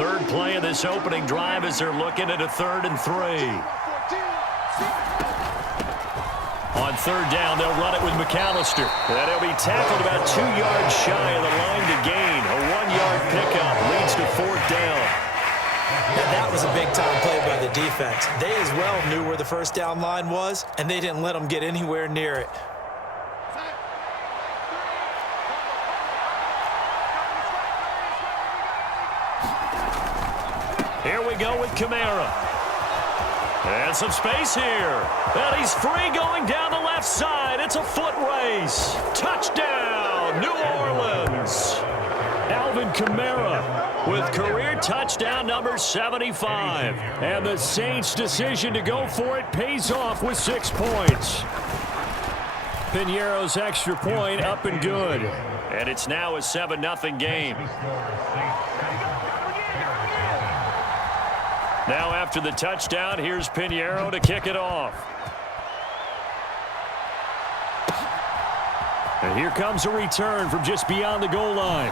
Third play of this opening drive as they're looking at a 3rd and 3. On 3rd down, they'll run it with McAllister. And he'll be tackled about 2 yards shy of the line to gain. A 1-yard pickup leads to 4th down. And that was a big-time play by the defense. They as well knew where the first down line was, and they didn't let them get anywhere near it. Here we go with Kamara. And some space here. And he's free going down the left side. It's a foot race. Touchdown, New Orleans. Alvin Kamara with career touchdown number 75. And the Saints' decision to go for it pays off with 6 points. Piñeiro's extra point up and good. And it's now a 7-0 game. Now after the touchdown, here's Piñeiro to kick it off. And here comes a return from just beyond the goal line.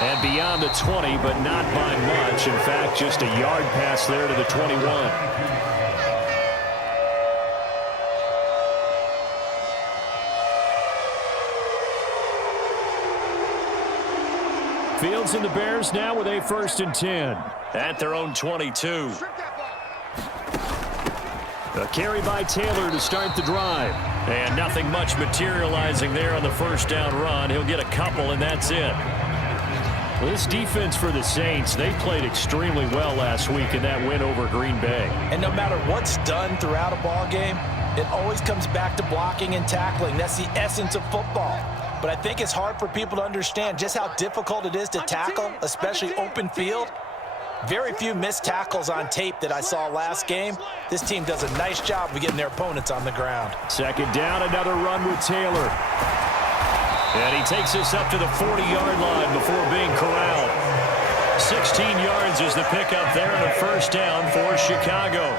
And beyond the 20, but not by much. In fact, just a yard pass there to the 21. Fields and the Bears now with a 1st and 10 at their own 22. A carry by Taylor to start the drive. And nothing much materializing there on the 1st down run. He'll get a couple, and that's it. This defense for the Saints, they played extremely well last week in that win over Green Bay. And no matter what's done throughout a ball game, it always comes back to blocking and tackling. That's the essence of football. But I think it's hard for people to understand just how difficult it is to tackle, especially open field. Very few missed tackles on tape that I saw last game. This team does a nice job of getting their opponents on the ground. 2nd down, another run with Taylor. And he takes us up to the 40-yard line before being corralled. 16 yards is the pickup there and a 1st down for Chicago.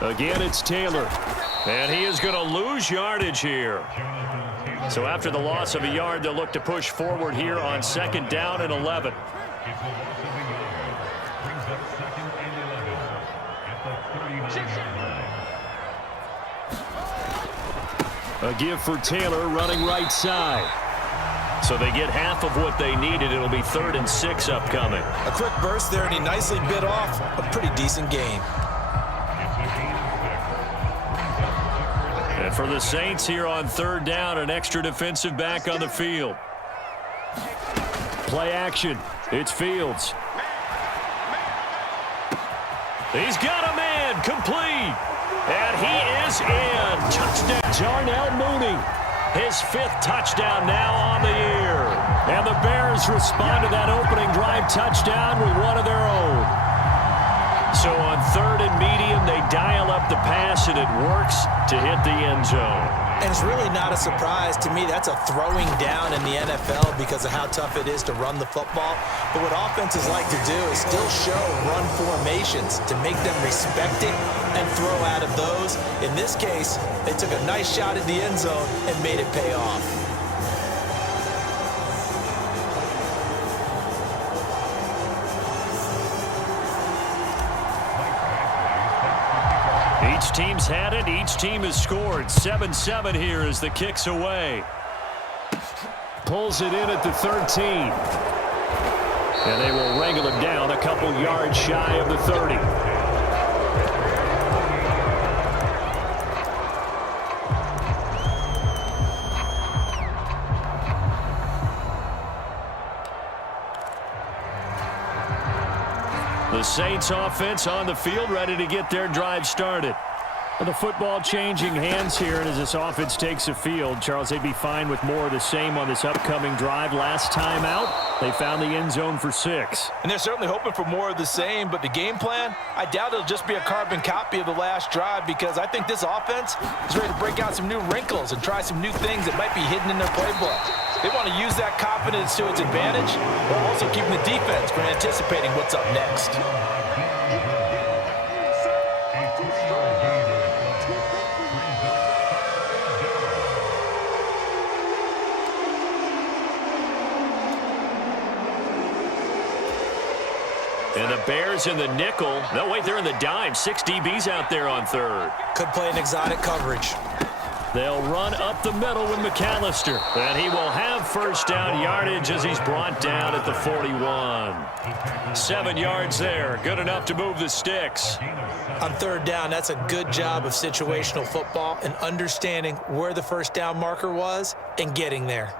Again, it's Taylor. And he is going to lose yardage here. So after the loss of a yard, they'll look to push forward here on 2nd down and 11. A give for Taylor running right side. So they get half of what they needed. It'll be 3rd and 6 upcoming. A quick burst there, and he nicely bit off a pretty decent gain. And for the Saints here on 3rd down, an extra defensive back on the field. Play action. It's Fields. He's got a man complete. And he is in. Touchdown. Darnell Mooney. His 5th touchdown now on the year. And the Bears respond to that opening drive touchdown with one of their own. So on 3rd and medium, they dial up the pass, and it works to hit the end zone. And it's really not a surprise to me. That's a throwing down in the NFL because of how tough it is to run the football. But what offenses like to do is still show run formations to make them respect it and throw out of those. In this case, they took a nice shot at the end zone and made it pay off. Each team's had it. Each team has scored. 7-7 here as the kick's away. Pulls it in at the 13. And they will wrangle him down a couple yards shy of the 30. The Saints offense on the field, ready to get their drive started. The football changing hands here, and as this offense takes the field, Charles, they'd be fine with more of the same on this upcoming drive. Last time out, they found the end zone for 6. And they're certainly hoping for more of the same, but the game plan, I doubt it'll just be a carbon copy of the last drive, because I think this offense is ready to break out some new wrinkles and try some new things that might be hidden in their playbook. They want to use that confidence to its advantage, while also keeping the defense from anticipating what's up next. And the Bears in the nickel. No, wait, they're in the dime. 6 DBs out there on third. Could play an exotic coverage. They'll run up the middle with McAllister. And he will have first down yardage as he's brought down at the 41. 7 yards there. Good enough to move the sticks. On third down, that's a good job of situational football and understanding where the first down marker was and getting there.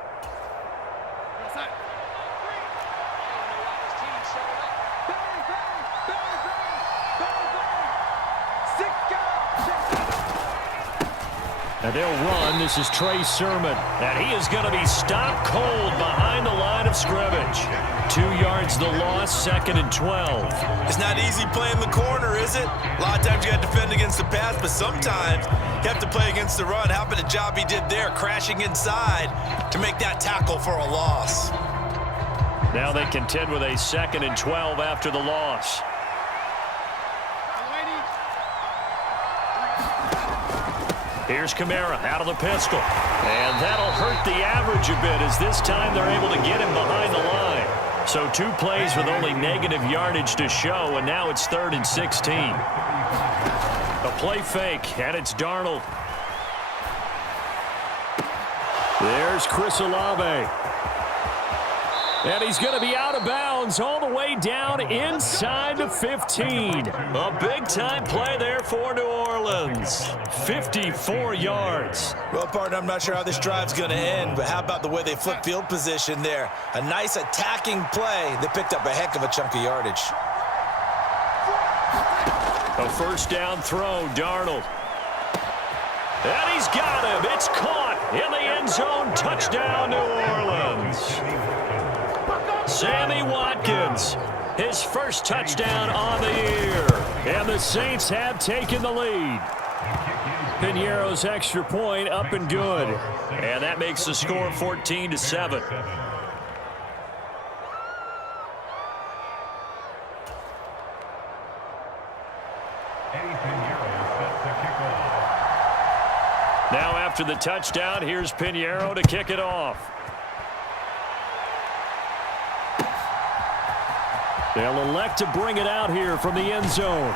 And they'll run. This is Trey Sermon. And he is going to be stopped cold behind the line of scrimmage. 2 yards the loss, 2nd and 12. It's not easy playing the corner, is it? A lot of times you got to defend against the pass, but sometimes you have to play against the run. How about the job he did there, crashing inside to make that tackle for a loss? Now they contend with a 2nd and 12 after the loss. Here's Kamara out of the pistol. And that'll hurt the average a bit as this time they're able to get him behind the line. So 2 plays with only negative yardage to show, and now it's 3rd and 16. A play fake, and it's Darnold. There's Chris Olave. And he's going to be out of bounds all the way down inside the 15. A big-time play there for New Orleans. 54 yards. Well, partner, I'm not sure how this drive's going to end, but how about the way they flip field position there? A nice attacking play that picked up a heck of a chunk of yardage. A first down throw, Darnold. And he's got him. It's caught in the end zone. Touchdown, New Orleans. Sammy Watkins, his first touchdown on the year. And the Saints have taken the lead. Piñeiro's extra point up and good. And that makes the score 14-7. Now after the touchdown, here's Piñeiro to kick it off. They'll elect to bring it out here from the end zone.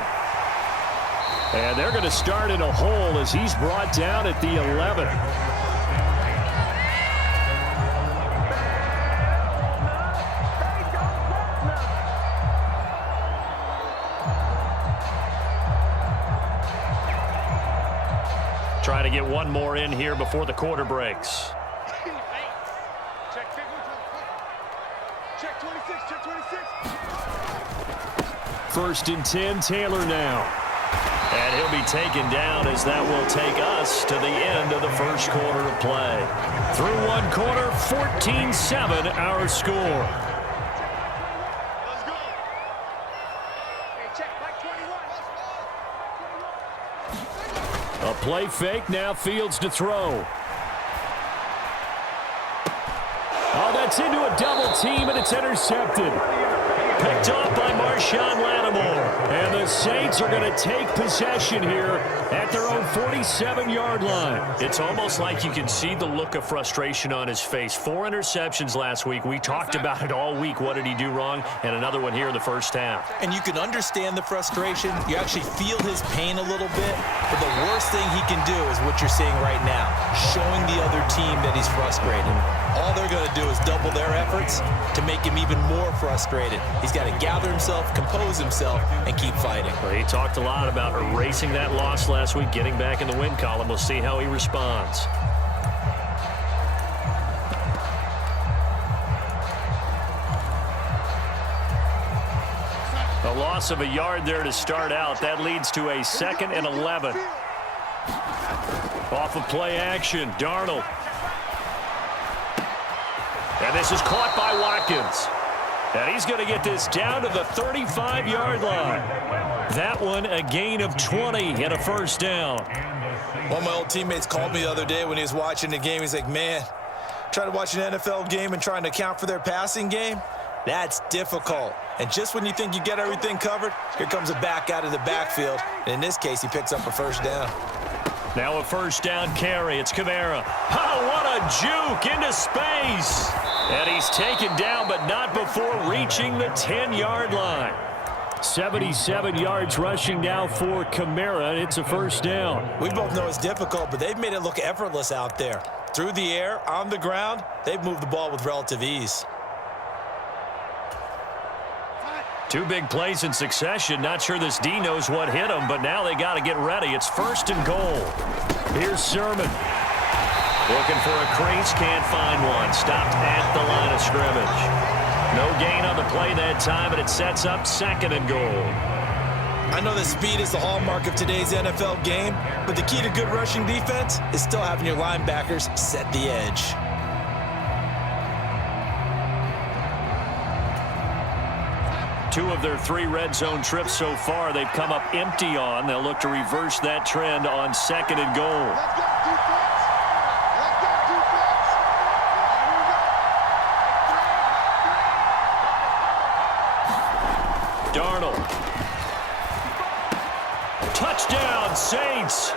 And they're going to start in a hole as he's brought down at the 11. Trying to get one more in here before the quarter breaks. Check 26, check 26. 1st and 10, Taylor now. And he'll be taken down as that will take us to the end of the first quarter of play. Through one quarter, 14-7 our score. Let's go. Hey, check, Mike 21. A play fake, now Fields to throw. Oh, that's into a double team, and it's intercepted. Picked off by Marshawn Lattimore. And the Saints are going to take possession here at their own 47-yard line. It's almost like you can see the look of frustration on his face. 4 interceptions last week. We talked about it all week. What did he do wrong? And another one here in the first half. And you can understand the frustration. You actually feel his pain a little bit. But the worst thing he can do is what you're seeing right now, showing the other team that he's frustrated. All they're going to do is double their efforts to make him even more frustrated. He's got to gather himself, compose himself, and keep fighting. Well, he talked a lot about erasing that loss last week, getting back in the win column. We'll see how he responds. A loss of a yard there to start out. That leads to a 2nd and 11. Off of play action, Darnold. And this is caught by Watkins. And he's going to get this down to the 35-yard line. That one a gain of 20 and a first down. One of my old teammates called me the other day when he was watching the game. He's like, man, trying to watch an NFL game and trying to account for their passing game, that's difficult. And just when you think you get everything covered, here comes a back out of the backfield. And in this case, he picks up a first down. Now a first down carry. It's Kamara. Oh, what a juke into space. And he's taken down, but not before reaching the 10-yard line. 77 yards rushing now for Kamara. It's a first down. We both know it's difficult, but they've made it look effortless out there. Through the air, on the ground, they've moved the ball with relative ease. 2 big plays in succession. Not sure this D knows what hit him, but now they got to get ready. It's first and goal. Here's Sermon. Looking for a crease, can't find one. Stopped at the line of scrimmage. No gain on the play that time, and it sets up second and goal. I know that speed is the hallmark of today's NFL game, but the key to good rushing defense is still having your linebackers set the edge. Two of their 3 red zone trips so far, they've come up empty on. They'll look to reverse that trend on second and goal. Let's go, defense. Let's go, defense. Darnold. Touchdown, Saints.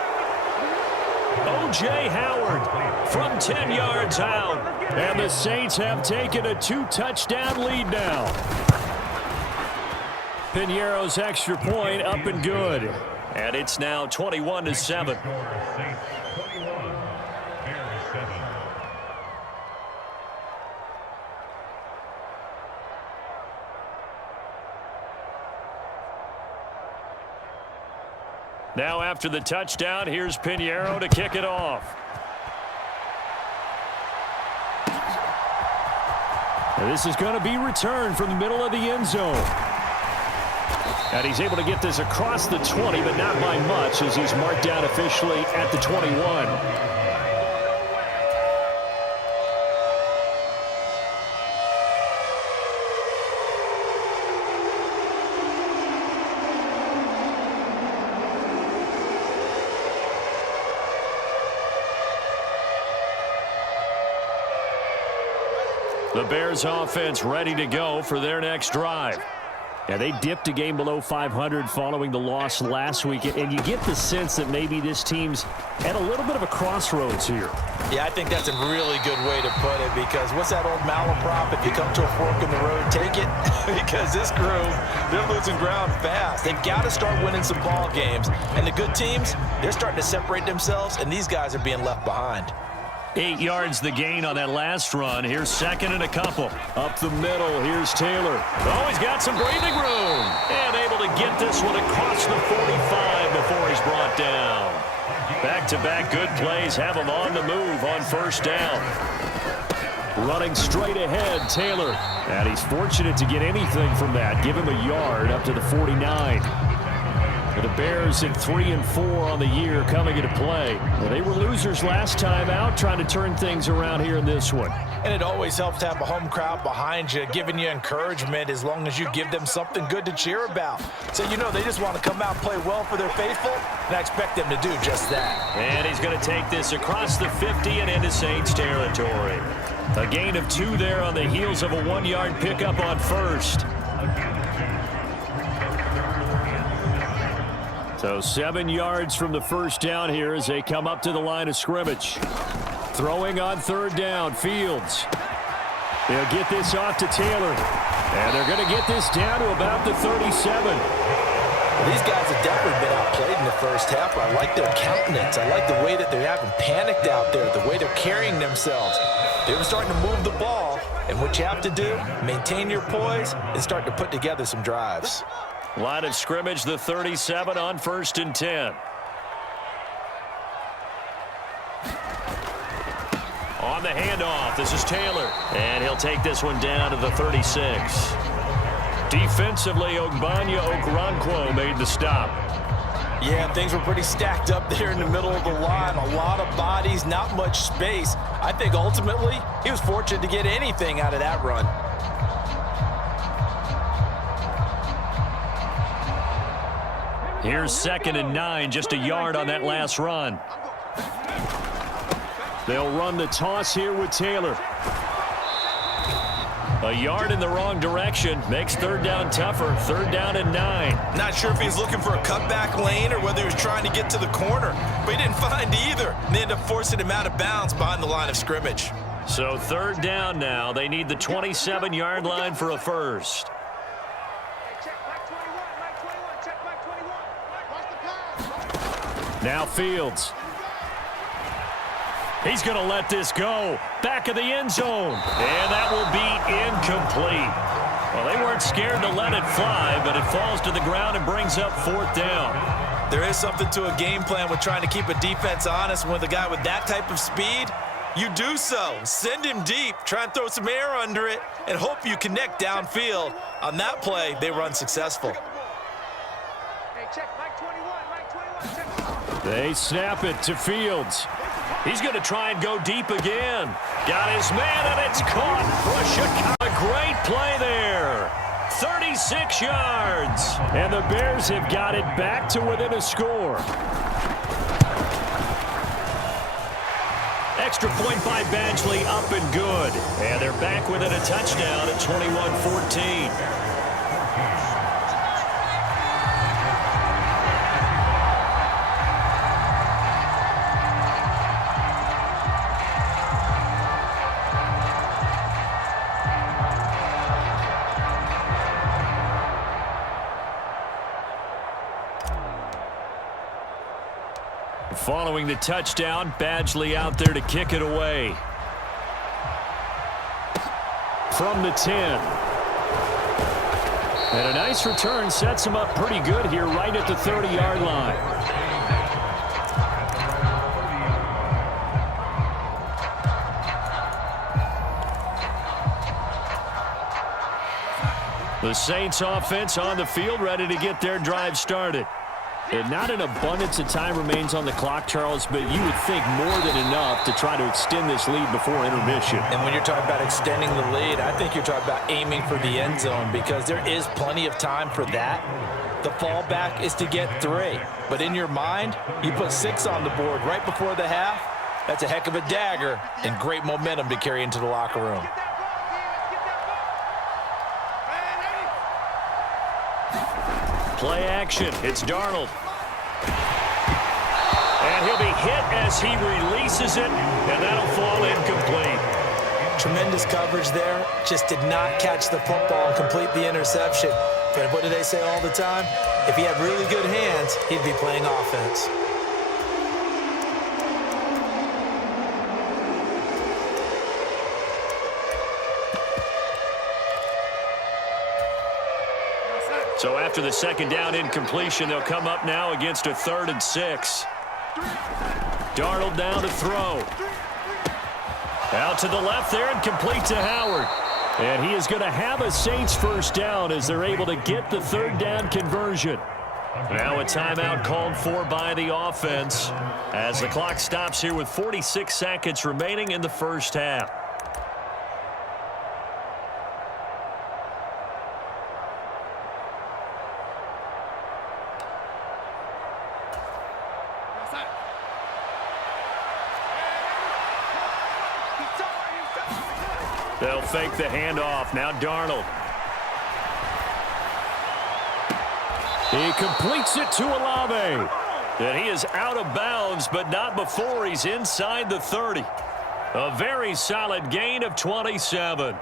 O.J. Howard from 10 yards out. And the Saints have taken a 2-touchdown lead now. Piñeiro's extra point up and good. And it's now 21-7. Now after the touchdown, here's Piñeiro to kick it off. And this is going to be returned from the middle of the end zone. And he's able to get this across the 20, but not by much, as he's marked down officially at the 21. The Bears offense ready to go for their next drive. Yeah, they dipped a game below 500 following the loss last week, and you get the sense that maybe this team's at a little bit of a crossroads here. Yeah, I think that's a really good way to put it, because what's that old malaprop? If you come to a fork in the road, take it. Because this crew, they're losing ground fast. They've got to start winning some ball games. And the good teams, they're starting to separate themselves, and these guys are being left behind. 8 yards the gain on that last run. Here's second and a couple. Up the middle, here's Taylor. Oh, he's got some breathing room. And able to get this one across the 45 before he's brought down. Back-to-back good plays have him on the move on first down. Running straight ahead, Taylor. And he's fortunate to get anything from that. Give him a yard up to the 49. The Bears at 3-4 on the year coming into play. Well, they were losers last time out, trying to turn things around here in this one. And it always helps to have a home crowd behind you, giving you encouragement as long as you give them something good to cheer about. So, you know, they just want to come out and play well for their faithful, and I expect them to do just that. And he's going to take this across the 50 and into Saints territory. A gain of 2 there on the heels of a 1-yard pickup on first. So 7 yards from the first down here as they come up to the line of scrimmage. Throwing on third down, Fields. They'll get this off to Taylor. And they're going to get this down to about the 37. These guys have definitely been outplayed in the first half. I like their countenance. I like the way that they're having panicked out there, the way they're carrying themselves. They're starting to move the ball. And what you have to do, maintain your poise and start to put together some drives. Line of scrimmage, the 37 on first and 10. On the handoff, this is Taylor. And he'll take this one down to the 36. Defensively, Ogbanya Okoronkwo made the stop. Yeah, things were pretty stacked up there in the middle of the line. A lot of bodies, not much space. I think ultimately he was fortunate to get anything out of that run. Here's second and 9, just a yard on that last run. They'll run the toss here with Taylor. A yard in the wrong direction makes third down tougher. Third down and 9. Not sure if he's looking for a cutback lane or whether he was trying to get to the corner, but he didn't find either. And they ended up forcing him out of bounds behind the line of scrimmage. So third down now. They need the 27-yard line for a first. Check, back 21, Now Fields. He's going to let this go. Back of the end zone. And that will be incomplete. Well, they weren't scared to let it fly, but it falls to the ground and brings up 4th down. There is something to a game plan with trying to keep a defense honest. With a guy with that type of speed, you do so. Send him deep. Try and throw some air under it and hope you connect downfield. On that play, they were unsuccessful. Hey, check. Mike 21. Mike 21. Check. They snap it to Fields. He's going to try and go deep again. Got his man, and it's caught for a Chicago. A great play there. 36 yards. And the Bears have got it back to within a score. Extra point by Badgley, up and good. And they're back within a touchdown at 21-14. Following the touchdown, Badgley out there to kick it away. From the 10. And a nice return sets him up pretty good here right at the 30-yard line. The Saints offense on the field, ready to get their drive started. And not an abundance of time remains on the clock, Charles, but you would think more than enough to try to extend this lead before intermission. And when you're talking about extending the lead, I think you're talking about aiming for the end zone because there is plenty of time for that. The fallback is to get 3. But in your mind, you put 6 on the board right before the half. That's a heck of a dagger and great momentum to carry into the locker room. Play action. It's Darnold. And he'll be hit as he releases it, and that'll fall incomplete. Tremendous coverage there. Just did not catch the football and complete the interception. But what do they say all the time? If he had really good hands, he'd be playing offense. So after the second down incompletion, they'll come up now against a 3rd and 6. Darnold down to throw. Out to the left there and complete to Howard. And he is going to have a Saints first down as they're able to get the 3rd down conversion. Now a timeout called for by the offense as the clock stops here with 46 seconds remaining in the first half. They'll fake the handoff. Now Darnold. He completes it to Olave. And he is out of bounds, but not before he's inside the 30. A very solid gain of 27.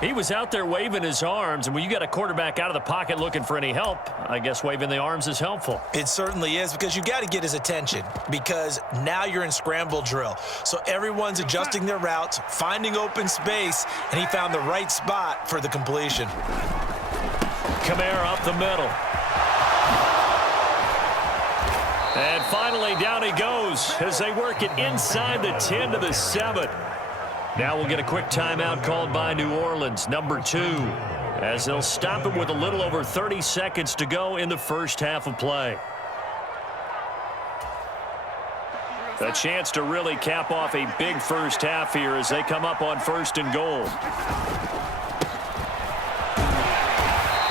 He was out there waving his arms, and when you got a quarterback out of the pocket looking for any help, I guess waving the arms is helpful. It certainly is because you got to get his attention because now you're in scramble drill. So everyone's adjusting their routes, finding open space, and he found the right spot for the completion. Kamara up the middle. And finally down he goes as they work it inside the 10 to the 7. Now we'll get a quick timeout called by New Orleans, number 2, as they'll stop him with a little over 30 seconds to go in the first half of play. A chance to really cap off a big first half here as they come up on 1st and goal.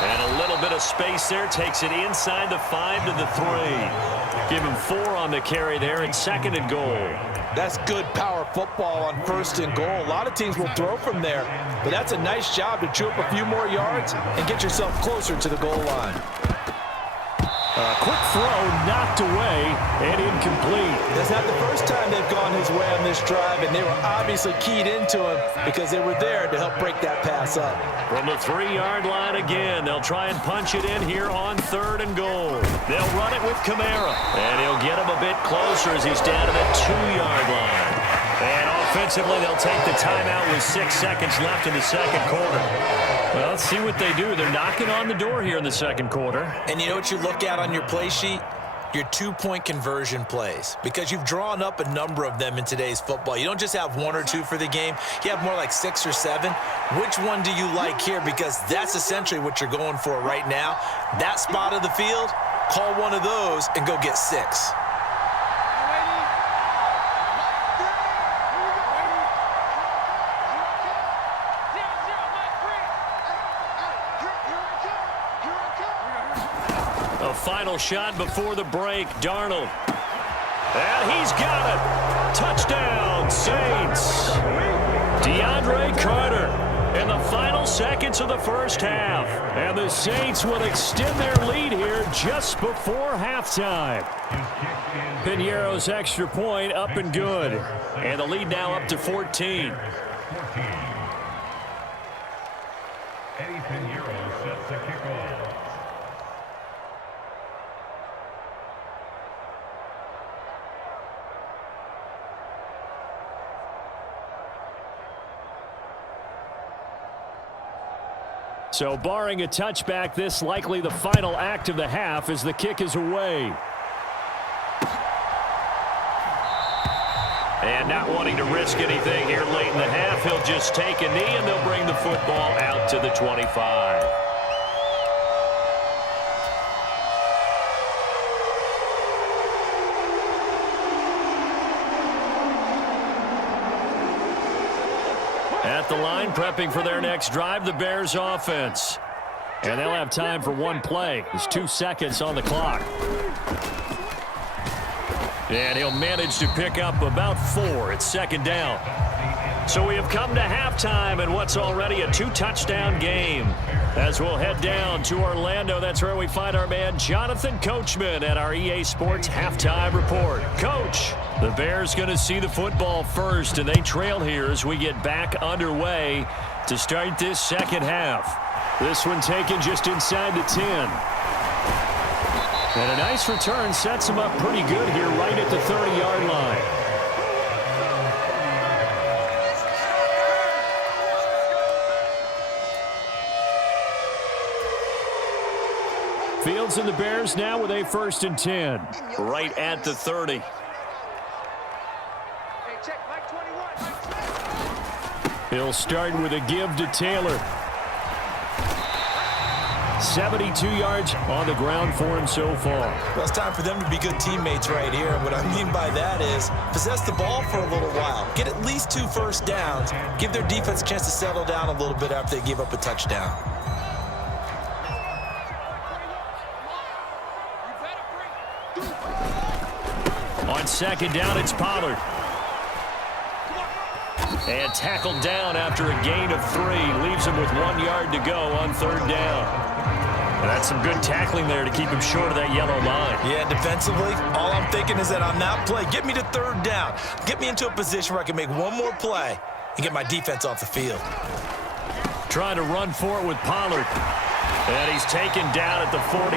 And a little bit of space there takes it inside the 5 to the 3. Give him 4 on the carry there and 2nd and goal. That's good power football on 1st and goal. A lot of teams will throw from there, but that's a nice job to chew up a few more yards and get yourself closer to the goal line. A quick throw knocked away and incomplete. That's not the first time they've gone his way on this drive, and they were obviously keyed into him because they were there to help break that pass up. From the 3-yard line again, they'll try and punch it in here on 3rd and goal. They'll run it with Kamara, and he'll get him a bit closer as he's down to the 2-yard line. And offensively, they'll take the timeout with 6 seconds left in the second quarter. Well, let's see what they do. They're knocking on the door here in the second quarter. And you know what you look at on your play sheet? Your 2-point conversion plays, because you've drawn up a number of them in today's football. You don't just have 1 or 2 for the game. You have more like 6 or 7. Which one do you like here? Because that's essentially what you're going for right now. That spot of the field, call one of those and go get 6. Final shot before the break, Darnold. And he's got it. Touchdown, Saints. DeAndre Carter in the final seconds of the first half. And the Saints will extend their lead here just before halftime. Piñeiro's extra point up and good. And the lead now up to 14. Eddie Piñeiro sets the kickoff. So barring a touchback, this likely the final act of the half as the kick is away. And not wanting to risk anything here late in the half, he'll just take a knee and they'll bring the football out to the 25. At the line, prepping for their next drive, the Bears offense. And they'll have time for one play. There's 2 seconds on the clock. And he'll manage to pick up about 4. It's 2nd down. So we have come to halftime in what's already a 2-touchdown game. As we'll head down to Orlando, that's where we find our man Jonathan Coachman at our EA Sports Halftime Report. Coach, the Bears going to see the football first, and they trail here as we get back underway to start this second half. This one taken just inside the 10. And a nice return sets him up pretty good here right at the 30-yard line. Fields and the Bears now with a 1st and 10. Right at the 30. Hey, check, Mike 21. He'll start with a give to Taylor. 72 yards on the ground for him so far. Well, it's time for them to be good teammates right here. And what I mean by that is possess the ball for a little while. Get at least 2 first downs. Give their defense a chance to settle down a little bit after they give up a touchdown. On 2nd down, it's Pollard. And tackled down after a gain of 3. Leaves him with 1 yard to go on 3rd down. And that's some good tackling there to keep him short of that yellow line. Yeah, defensively, all I'm thinking is that on that play, get me to 3rd down. Get me into a position where I can make one more play and get my defense off the field. Trying to run for it with Pollard. And he's taken down at the 43,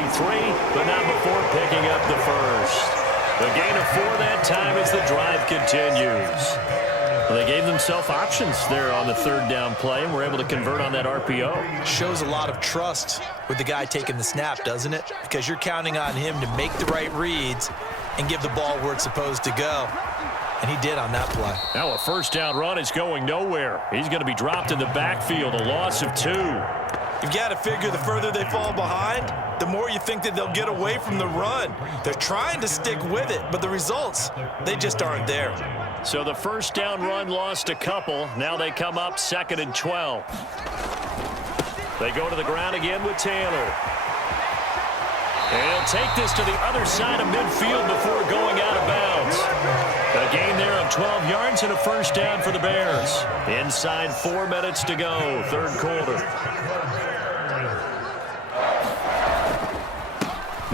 but not before picking up the 1st. The gain of 4 that time as the drive continues. Well, they gave themselves options there on the 3rd down play and were able to convert on that RPO. Shows a lot of trust with the guy taking the snap, doesn't it? Because you're counting on him to make the right reads and give the ball where it's supposed to go. And he did on that play. Now a 1st down run is going nowhere. He's going to be dropped in the backfield, a loss of 2. You've got to figure the further they fall behind, the more you think that they'll get away from the run. They're trying to stick with it, but the results, they just aren't there. So the 1st down run lost a couple. Now they come up 2nd and 12. They go to the ground again with Taylor. And he'll take this to the other side of midfield before going out of bounds. A gain there of 12 yards and a 1st down for the Bears. Inside 4 minutes to go, 3rd quarter.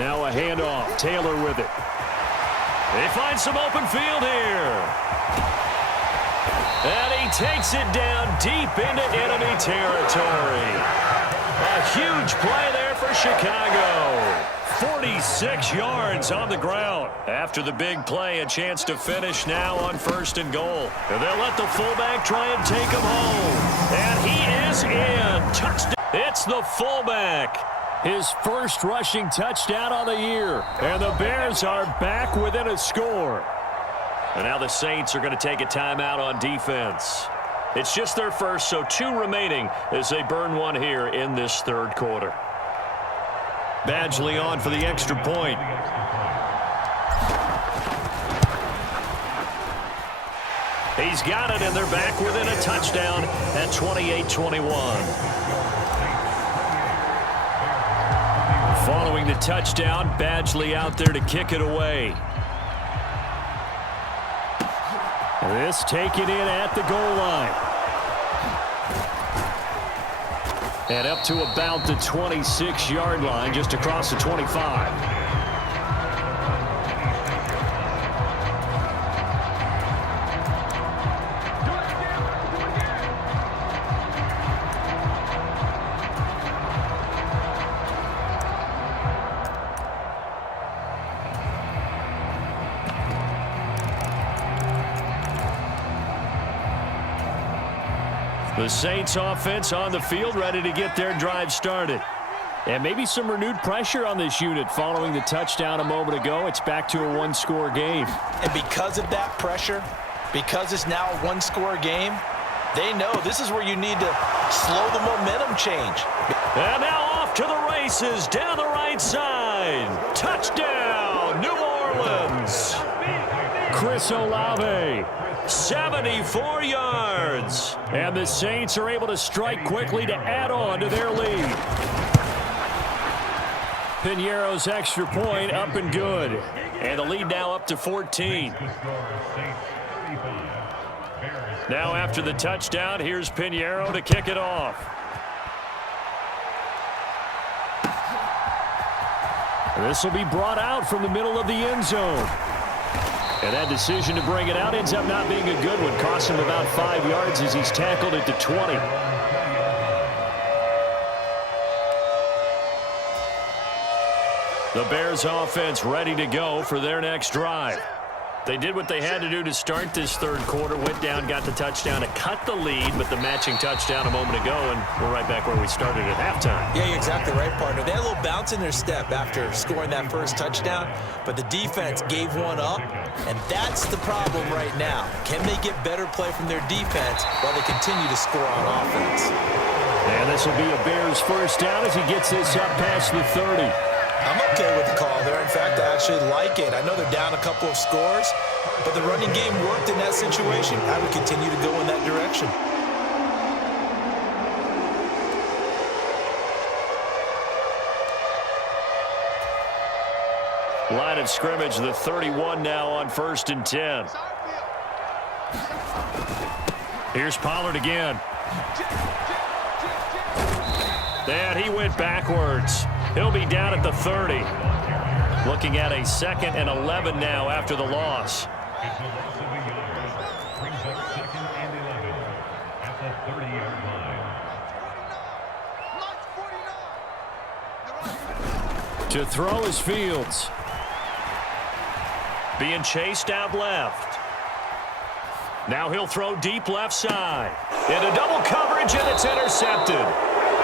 Now a handoff. Taylor with it. They find some open field here. And he takes it down deep into enemy territory. A huge play there for Chicago. 46 yards on the ground. After the big play, a chance to finish now on 1st and goal. And they'll let the fullback try and take him home. And he is in. Touchdown. It's the fullback. His first rushing touchdown on the year. And the Bears are back within a score. And now the Saints are going to take a timeout on defense. It's just their first, so 2 remaining as they burn one here in this 3rd quarter. Badgley on for the extra point. He's got it, and they're back within a touchdown at 28-21. Following the touchdown, Badgley out there to kick it away. This taken in at the goal line. And up to about the 26-yard line, just across the 25. The Saints offense on the field, ready to get their drive started. And maybe some renewed pressure on this unit following the touchdown a moment ago. It's back to a 1-score game. And because of that pressure, because it's now a 1-score game, they know this is where you need to slow the momentum change. And now off to the races down the right side. Touchdown, New Orleans. Chris Olave. 74 yards. And the Saints are able to strike quickly to add on to their lead. Piñeiro's extra point up and good. And the lead now up to 14. Now after the touchdown, here's Piñeiro to kick it off. This will be brought out from the middle of the end zone. And that decision to bring it out ends up not being a good one. Costs him about 5 yards as he's tackled at the 20. The Bears offense ready to go for their next drive. They did what they had to do to start this 3rd quarter. Went down, got the touchdown to cut the lead, but the matching touchdown a moment ago, and we're right back where we started at halftime. Yeah, you're exactly right, partner. They had a little bounce in their step after scoring that first touchdown, but the defense gave one up, and that's the problem right now. Can they get better play from their defense while they continue to score on offense? And this will be a Bears first down as he gets this up past the 30. I'm okay with the call there. In fact, I actually like it. I know they're down a couple of scores, but the running game worked in that situation. I would continue to go in that direction. Line of scrimmage, the 31 now on 1st and 10. Here's Pollard again. And he went backwards. He'll be down at the 30. Looking at a 2nd and 11 now after the loss. It's a loss of a yard. Brings up 2nd and 11 at the 30-yard line. To throw is Fields. Being chased out left. Now he'll throw deep left side. Into double coverage, and it's intercepted.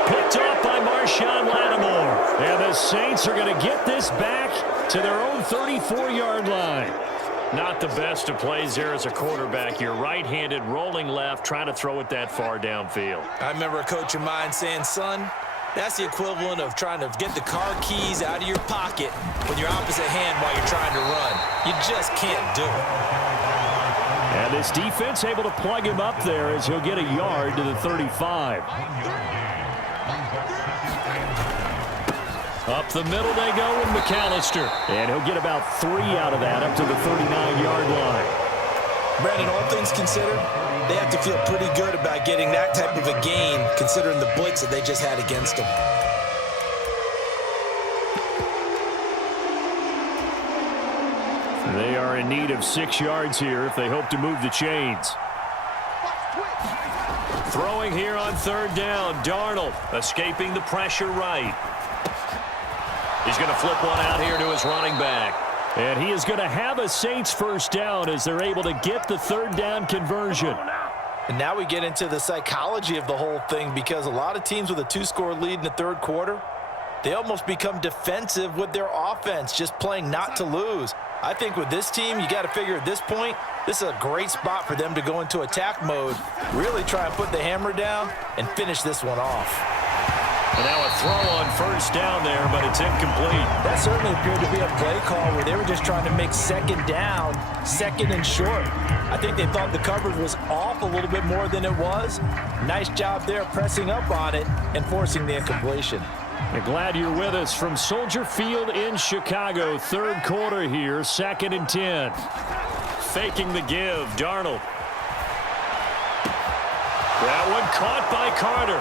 Picked off by Marshawn Lattimore. And the Saints are going to get this back to their own 34-yard line. Not the best of plays there as a quarterback. You're right-handed, rolling left, trying to throw it that far downfield. I remember a coach of mine saying, son, that's the equivalent of trying to get the car keys out of your pocket with your opposite hand while you're trying to run. You just can't do it. And this defense able to plug him up there as he'll get a yard to the 35. Up the middle they go with McAllister. And he'll get about 3 out of that up to the 39-yard line. Brandon, all things considered, they have to feel pretty good about getting that type of a gain considering the blitz that they just had against them. They are in need of 6 yards here if they hope to move the chains. Throwing here on 3rd down. Darnold escaping the pressure right. He's going to flip one out here to his running back. And he is going to have a Saints 1st down as they're able to get the 3rd down conversion. And now we get into the psychology of the whole thing, because a lot of teams with a 2-score lead in the 3rd quarter, they almost become defensive with their offense, just playing not to lose. I think with this team, you got to figure at this point, this is a great spot for them to go into attack mode, really try and put the hammer down and finish this one off. And now a throw on 1st down there, but it's incomplete. That certainly appeared to be a play call where they were just trying to make 2nd down, 2nd and short. I think they thought the coverage was off a little bit more than it was. Nice job there pressing up on it and forcing the incompletion. I'm glad you're with us from Soldier Field in Chicago. 3rd quarter here, 2nd and 10. Faking the give, Darnold. That one caught by Carter.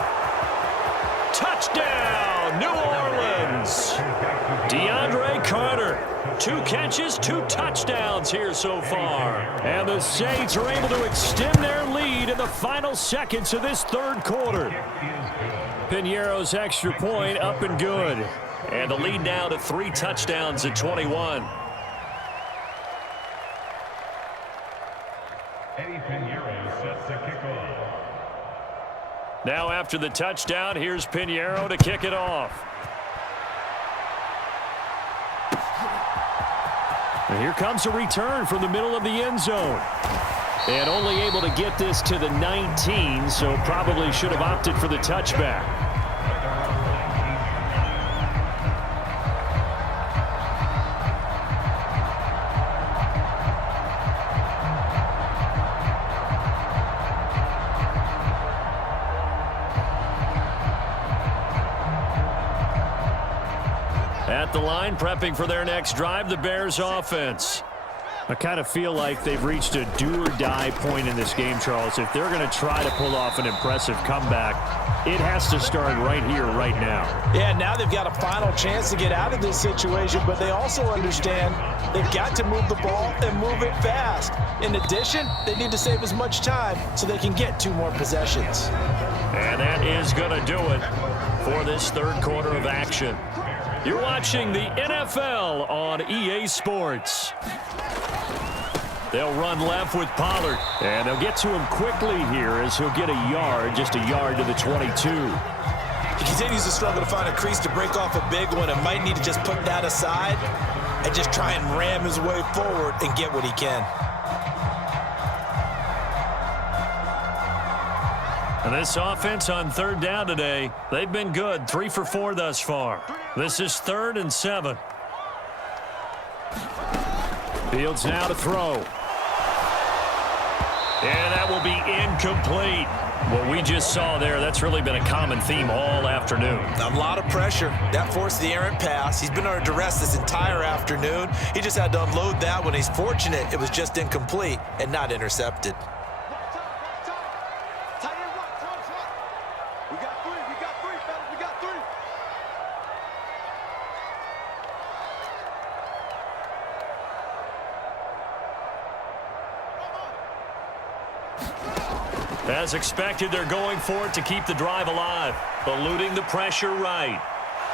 Touchdown, New Orleans. DeAndre Carter. 2 catches, 2 touchdowns here so far. And the Saints are able to extend their lead in the final seconds of this 3rd quarter. Piñeiro's extra point up and good. And the lead now to 3 touchdowns at 21. Eddie Piñeiro sets the kickoff. Now after the touchdown, here's Piñeiro to kick it off. And here comes a return from the middle of the end zone. And only able to get this to the 19, so probably should have opted for the touchback. At the line, prepping for their next drive, the Bears offense. I kind of feel like they've reached a do-or-die point in this game, Charles. If they're going to try to pull off an impressive comeback, it has to start right here, right now. Yeah, now they've got a final chance to get out of this situation, but they also understand they've got to move the ball and move it fast. In addition, they need to save as much time so they can get 2 more possessions. And that is going to do it for this 3rd quarter of action. You're watching the NFL on EA Sports. They'll run left with Pollard, and they'll get to him quickly here as he'll get a yard, just a yard to the 22. He continues to struggle to find a crease to break off a big one and might need to just put that aside and just try and ram his way forward and get what he can. And this offense on 3rd down today, they've been good. 3 for 4 thus far. This is 3rd and 7. Fields now to throw. And that will be incomplete. What we just saw there, that's really been a common theme all afternoon. A lot of pressure. That forced the errant pass. He's been under duress this entire afternoon. He just had to unload that one. He's fortunate it was just incomplete and not intercepted. As expected, they're going for it to keep the drive alive. Eluding the pressure right.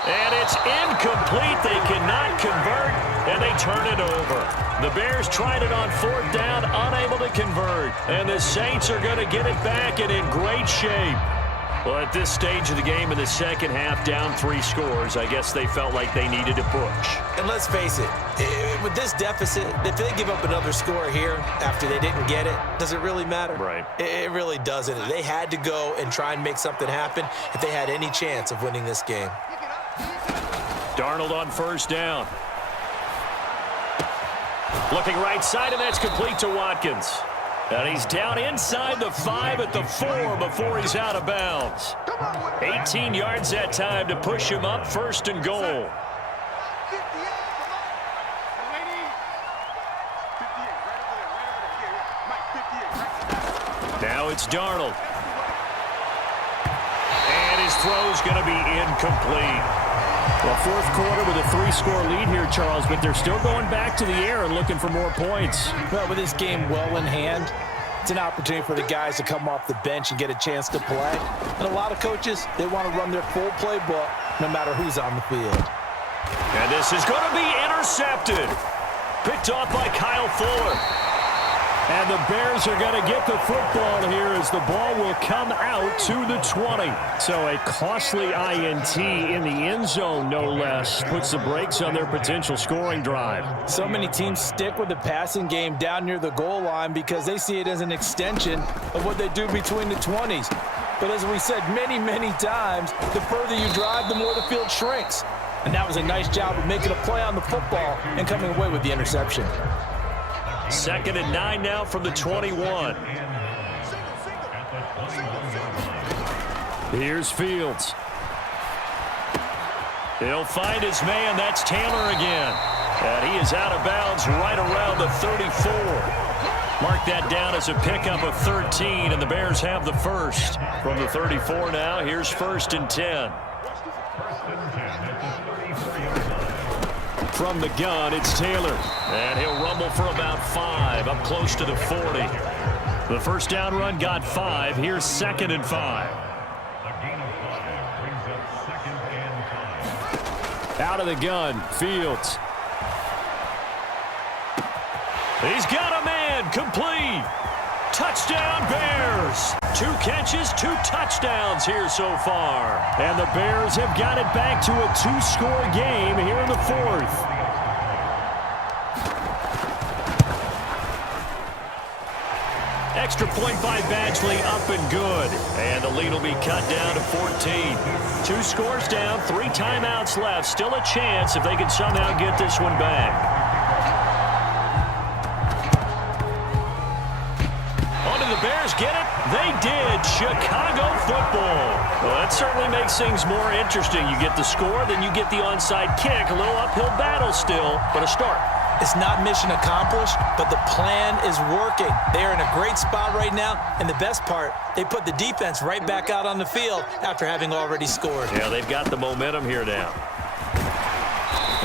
And it's incomplete. They cannot convert, and they turn it over. The Bears tried it on 4th down, unable to convert. And the Saints are going to get it back and in great shape. Well, at this stage of the game in the 2nd half, down 3 scores, I guess they felt like they needed to push. And let's face it, with this deficit, if they give up another score here after they didn't get it, does it really matter? Right. It really doesn't. They had to go and try and make something happen if they had any chance of winning this game. Darnold on 1st down. Looking right side, and that's complete to Watkins. And he's down inside the 5 at the 4 before he's out of bounds. 18 yards that time to push him up, 1st and goal. Now it's Darnold. And his throw's going to be incomplete. Well, fourth quarter with a 3-score lead here, Charles, but they're still going back to the air and looking for more points. Well, with this game well in hand, it's an opportunity for the guys to come off the bench and get a chance to play. And a lot of coaches, they want to run their full playbook no matter who's on the field. And this is going to be intercepted. Picked off by Kyle Fuller. And the Bears are going to get the football here as the ball will come out to the 20. So a costly INT in the end zone, no less, puts the brakes on their potential scoring drive. So many teams stick with the passing game down near the goal line because they see it as an extension of what they do between the 20s. But as we said many, many times, the further you drive, the more the field shrinks. And that was a nice job of making a play on the football and coming away with the interception. 2nd and 9 now from the 21. Here's Fields. He'll find his man. That's Taylor again. And he is out of bounds right around the 34. Mark that down as a pickup of 13, and the Bears have the first. From the 34 now, here's 1st and 10. From the gun, it's Taylor. And he'll rumble for about 5, up close to the 40. The first down run got 5. Here's 2nd and 5. Out of the gun, Fields. He's got a man, complete. Touchdown, Bears. 2 catches, 2 touchdowns here so far. And the Bears have got it back to a 2-score game here in the 4th. Extra point by Badgley, up and good. And the lead will be cut down to 14. 2 scores down, 3 timeouts left. Still a chance if they can somehow get this one back. The Bears get it? They did. Chicago football. Well, that certainly makes things more interesting. You get the score, then you get the onside kick. A little uphill battle still, but a start. It's not mission accomplished, but the plan is working. They are in a great spot right now, and the best part, they put the defense right back out on the field after having already scored. Yeah, they've got the momentum here now.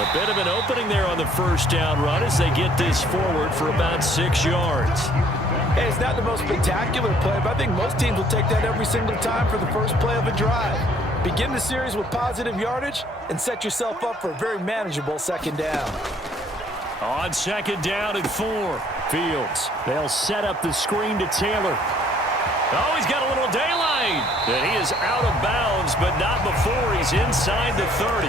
A bit of an opening there on the first down run as they get this forward for about 6 yards. Hey, it's not the most spectacular play, but I think most teams will take that every single time for the first play of a drive. Begin the series with positive yardage and set yourself up for a very manageable 2nd down. On 2nd down and 4. Fields. They'll set up the screen to Taylor. Oh, he's got a little daylight. And he is out of bounds, but not before he's inside the 30.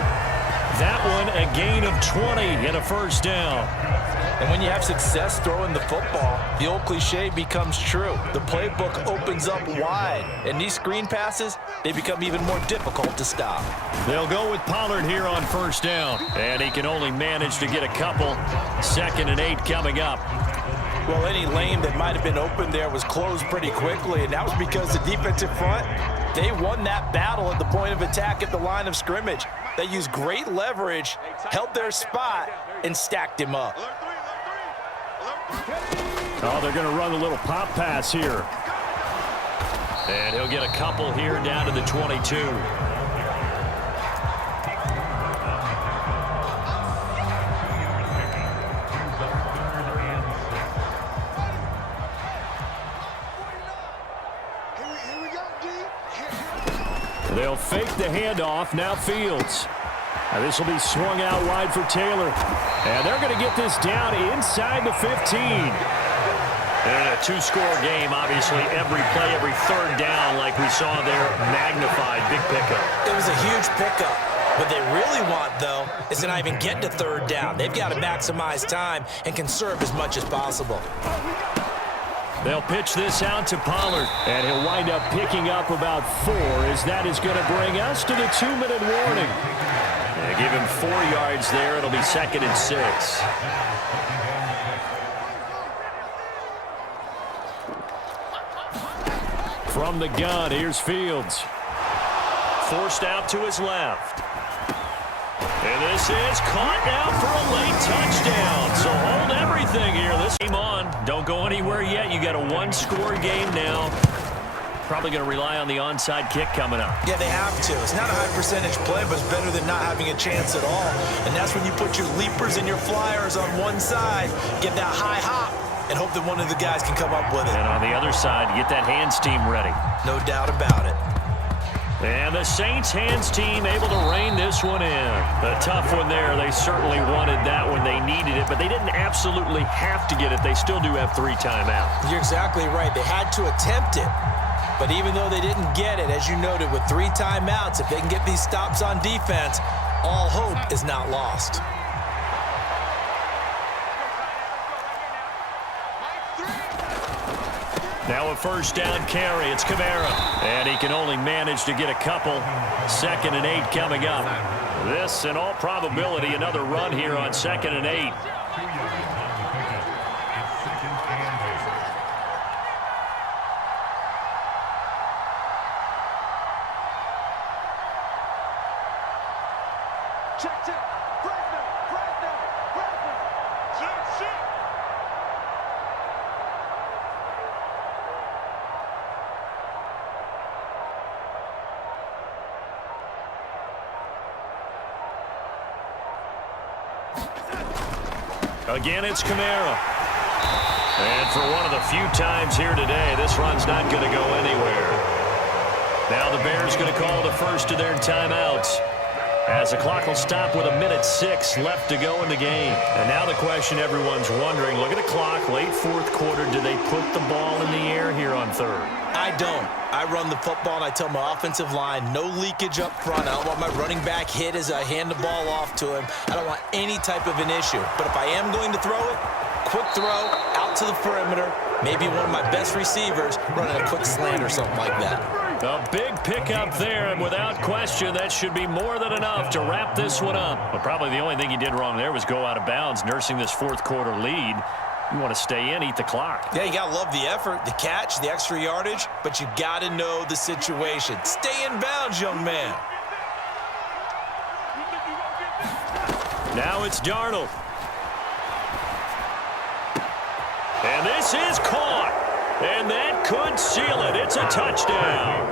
That one a gain of 20 and a first down. And when you have success throwing the football, the old cliche becomes true. The playbook opens up wide, and these screen passes, they become even more difficult to stop. They'll go with Pollard here on first down, and he can only manage to get a couple. 2nd and 8 coming up. Well, any lane that might have been open there was closed pretty quickly, and that was because the defensive front, they won that battle at the point of attack at the line of scrimmage. They used great leverage, held their spot, and stacked him up. Oh, they're going to run a little pop pass here. And he'll get a couple here down to the 22. They'll fake the handoff. Now Fields. Now this will be swung out wide for Taylor. And they're going to get this down inside the 15. And a 2-score game, obviously, every play, every 3rd down, like we saw there, magnified, big pickup. It was a huge pickup. What they really want, though, is to not even get to 3rd down. They've got to maximize time and conserve as much as possible. They'll pitch this out to Pollard, and he'll wind up picking up about 4, as that is going to bring us to the 2-minute warning. They give him 4 yards there. It'll be 2nd and 6. From the gun, here's Fields. Forced out to his left. And this is caught now for a late touchdown. So hold everything here. This game on. Don't go anywhere yet. You got a 1-score game now. probably going to rely on the onside kick coming up. Yeah, they have to. It's not a high percentage play, but it's better than not having a chance at all. And that's when you put your leapers and your flyers on one side, get that high hop, and hope that one of the guys can come up with it. And on the other side, get that hands team ready. No doubt about it. And the Saints hands team able to rein this one in. A tough one there. They certainly wanted that when they needed it, but they didn't absolutely have to get it. They still do have 3 timeouts. You're exactly right. They had to attempt it. But even though they didn't get it, as you noted, with 3 timeouts, if they can get these stops on defense, all hope is not lost. Now a first down carry. It's Kamara. And he can only manage to get a couple. 2nd and 8 coming up. This, in all probability, another run here on 2nd and 8. 2 yards on the pickup. It's 2nd and 8. Check. Fresno. Shit. Again, it's Kamara. And for one of the few times here today, this run's not going to go anywhere. Now the Bears going to call the first of their timeouts, as the clock will stop with 1:06 left to go in the game. And now the question everyone's wondering, look at the clock, late 4th quarter, do they put the ball in the air here on 3rd? I don't. I run the football, and I tell my offensive line, no leakage up front. I don't want my running back hit as I hand the ball off to him. I don't want any type of an issue. But if I am going to throw it, quick throw, out to the perimeter, maybe one of my best receivers running a quick slant or something like that. A big pickup there, and without question, that should be more than enough to wrap this one up. But probably the only thing he did wrong there was go out of bounds, nursing this 4th quarter lead. You want to stay in, eat the clock. Yeah, you got to love the effort, the catch, the extra yardage, but you got to know the situation. Stay in bounds, young man. Now it's Darnold. And this is caught. And that could seal it. It's a touchdown.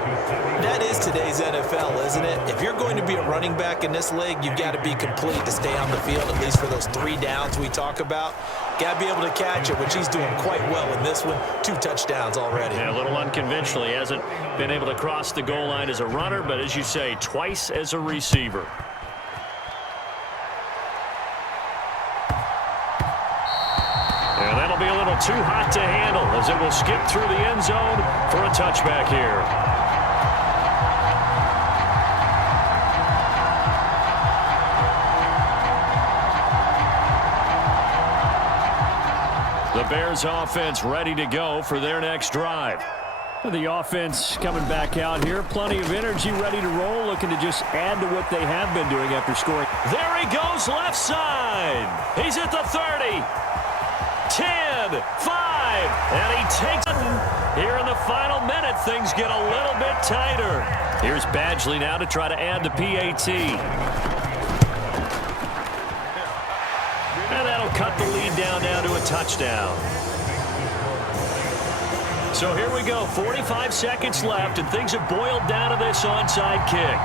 That is today's NFL, isn't it? If you're going to be a running back in this league, you've got to be complete to stay on the field, at least for those 3 downs we talk about. Got to be able to catch it, which he's doing quite well in this one. 2 touchdowns already. Yeah, a little unconventional. He hasn't been able to cross the goal line as a runner, but as you say, twice as a receiver. And that'll be a little too hot to handle as it will skip through the end zone for a touchback here. The Bears offense ready to go for their next drive. The offense coming back out here. Plenty of energy, ready to roll, looking to just add to what they have been doing after scoring. There he goes, left side. He's at the 30. 10, 5, and he takes it. Here in the final minute, things get a little bit tighter. Here's Badgley now to try to add the PAT. And that'll cut the lead down now to a touchdown. So here we go, 45 seconds left, and things have boiled down to this onside kick.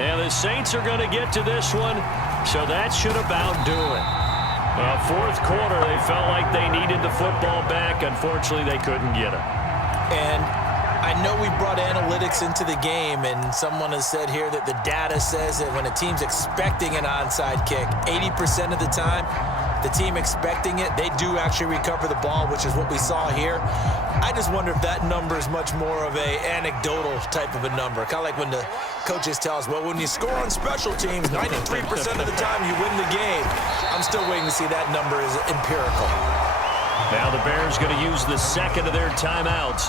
And the Saints are going to get to this one, so that should about do it. 4th quarter, they felt like they needed the football back. Unfortunately, they couldn't get it. And I know we brought analytics into the game, and someone has said here that the data says that when a team's expecting an onside kick, 80% of the time, the team expecting it, they do actually recover the ball, which is what we saw here. I just wonder if that number is much more of a anecdotal type of a number. Kind of like when the coaches tell us, well, when you score on special teams, 93% of the time you win the game. I'm still waiting to see that number is empirical. Now the Bears going to use the 2nd of their timeouts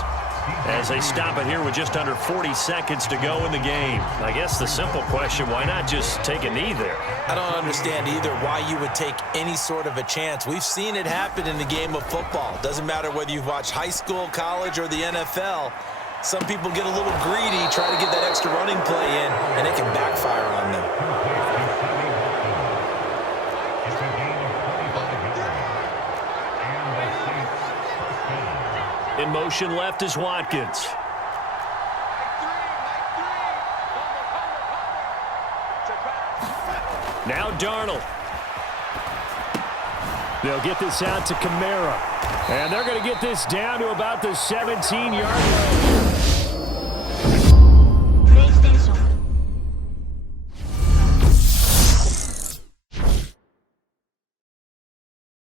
as they stop it here with just under 40 seconds to go in the game. I guess the simple question, why not just take a knee there? I don't understand either why you would take any sort of a chance. We've seen it happen in the game of football. Doesn't matter whether you've watched high school, college, or the NFL. Some people get a little greedy, try to get that extra running play in, and it can backfire on them. In motion left is Watkins. Now Darnold. They'll get this out to Kamara. And they're going to get this down to about the 17-yard line.